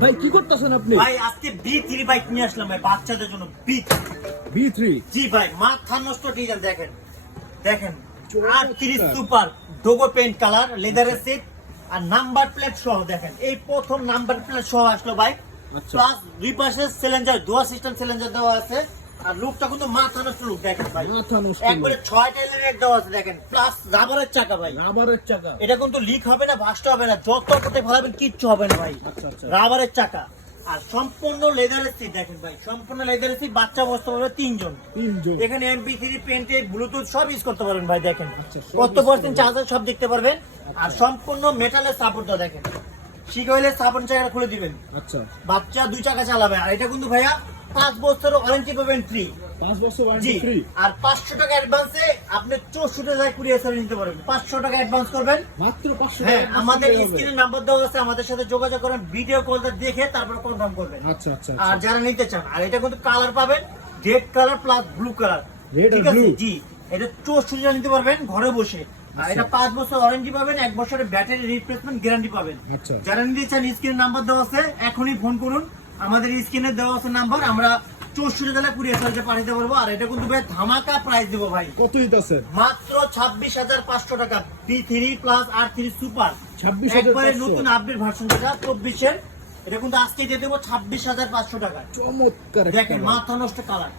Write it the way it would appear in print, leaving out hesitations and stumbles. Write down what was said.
ভাই কি করতেছেন আপনি? ভাই আজকে B3 বাইক নিয়ে আসলাম ভাই বাচ্চাদের জন্য। B3 জি ভাই, মাথা নষ্ট ডিজাইন দেখেন, দেখেন 38 সুপার ডোগো পেইন্ট কালার, লেদারের সিট আর নাম্বার প্লেট সহ দেখেন। এই প্রথম নাম্বার প্লেট সহ আসলো বাইক। আচ্ছা। প্লাস দুই পাশে সিলিন্ডার, দুয়া সিস্টেম সিলিন্ডার দেওয়া আছে। আর লুকটা কিন্তু মাথা নষ্ট লুক দেখেন ভাই, মাথা নষ্ট একবারে 6টা এলিমেন্ট দেওয়া আছে দেখেন। প্লাস রাবারের চাকা ভাই, রাবারের চাকা। এটা কিন্তু লিক হবে না, ভাসতে হবে না, যত করতে ভালাবেন কিচ্ছু হবে না ভাই। আচ্ছা আচ্ছা। রাবারের চাকা আর সম্পূর্ণ লেদারের সিট দেখেন ভাই, সম্পূর্ণ লেদারের সিট। বাচ্চা বসতে পারবে 3 জন। এখানে MP3 পেন্টে ব্লুটুথ সব ইউজ করতে পারবেন ভাই দেখেন। আচ্ছা, সব কত use পার্সেন্ট করতে চার্জার সব দেখতে পারবেন। আর সম্পূর্ণ মেটালের সাপোর্টটা দেখেন, শিখলে সাপোর্ট চাকা খুলে দিবেন, আচ্ছা। বাচ্চা 2 চাকা চালাবে। আর এটা কিন্তু ভাইয়া 5 বছর ওয়ারেন্টি পাবেন ফ্রি। 5 বছর জি, ওয়ারেন্টি ফ্রি। আর 500 টাকা অ্যাডভান্সে আপনি 64,000 কুরিয়ার সার্ভিস নিতে পারবেন। 500 টাকা অ্যাডভান্স করবেন। মাত্র 500 হ্যাঁ, টাকা আমাদের দিতে হবে। স্ক্রিনে নাম্বার দেওয়া আছে, আমাদের সাথে যোগাযোগ করেন, ভিডিও কলটা দেখে তারপর কনফার্ম করবেন। আচ্ছা আচ্ছা আর যারা নিতে চান, আর এটা কিন্তু কালার পাবেন red colour plus blue colour. Red আর ঠিক আছে, blue? জি, এটা 64,000 নিতে পারবেন ঘরে বসে। আর এটা 5 বছর ওয়ারেন্টি পাবেন, 1 বছরের ব্যাটারি রিপ্লেসমেন্ট গ্যারান্টি পাবেন। আচ্ছা। যারা নিতে চান স্ক্রিনে নাম্বার দেওয়া আছে, এখনই ফোন করুন। আমাদের স্ক্রিনে দেওয়া আছে নাম্বার, আমরা 64,000 কুরিয়ার সার্ভিসে পাঠাতে পারবো। আর এটা কিন্তু ভাই ধামাকা প্রাইস দেবো ভাই, কত দিতেছে? মাত্র 26,500 টাকা। B3 প্লাস R3 সুপার 26,500 একবারে নতুন আপডেট ভার্সন যেটা 24-এর, এটা কিন্তু আজকে দিয়ে দেবো 26,500 টাকা। চমৎকার একটা দেখেন মাথা নষ্ট কালার।